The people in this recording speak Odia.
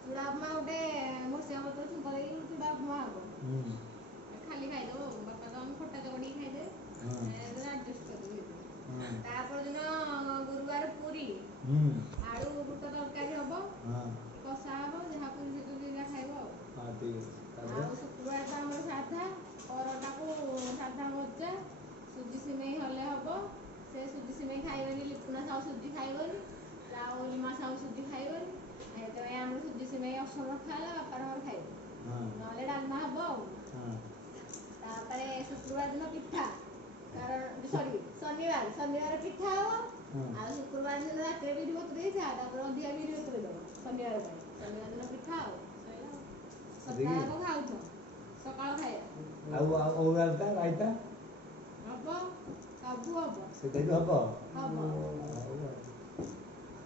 ଚୁଡ଼ା ଉପମା ଗୋଟେ ଭୁଷିଆ ପତ୍ର ଛୁଙ୍କ ଦେଇକି ଚୁଡ଼ା ଉପମା ହବ। ଖାଲି ଖାଇଦବ ଆଉ ବାପା ତ ଆମେ ଖଟା ଚକଟିକି ଖାଇଦେବେ। ଆଡଜଷ୍ଟ କରିଦେବୁ। ତାପର ଦିନ ଗୁରୁବାର ପୁରୀ ଆଳୁ ବୁଟ ତରକାରୀ ହବ। କଷା ହବ ଯାହା ପୁରୀ ସହିତ ଯିଏ ଖାଇବ ଆଉ। ଆଉ ଶୁକ୍ରବାର ତ ଆମର ସାଧା ପରଟାକୁ ସାଧା ଭଜା ସୁଜି ସିମେଇ ହେଲେ ହବ। ସେ ସୁଜି ସିମେଇ ଖାଇବନି ଲିପୁନା ସାହୁ ସୁଜି ଖାଇବନି ଆଉ ଲିମା ସାହୁ ସୁଜି ଖାଇବନି। ସେଥିପାଇଁ ଆମର ସୁଜି ସିମେଇ ଅପସନ୍ ରଖା ହେଲା ବାପାର ମୋର ଖାଇବୁ। ନହେଲେ ଡାଲମା ହବ ଆଉ। ତାପରେ ଶୁକ୍ରବାର ଦିନ ପିଠା ଶନିବାର ପିଠା ହବ। ଆଉ ଶୁକ୍ରବାର ଦିନ ରାତିରେ ବିରି ବତୁରେଇ ଦେଇଥା ତାପରେ ଅଧିକା ବିରି ବତୁରେଇ ଦବ ଶନିବାର ପାଇଁ। ଶନିବାର ଦିନ ପିଠା ଆଉ ସଇଲା ଆଉ। ସପ୍ତାହଯାକ ଖାଉଛ ସକାଳ ଖାଇବା। ଆଉ ରାଇତା ହବ ସବୁ ହବ। ସେଟା ବି ହବ।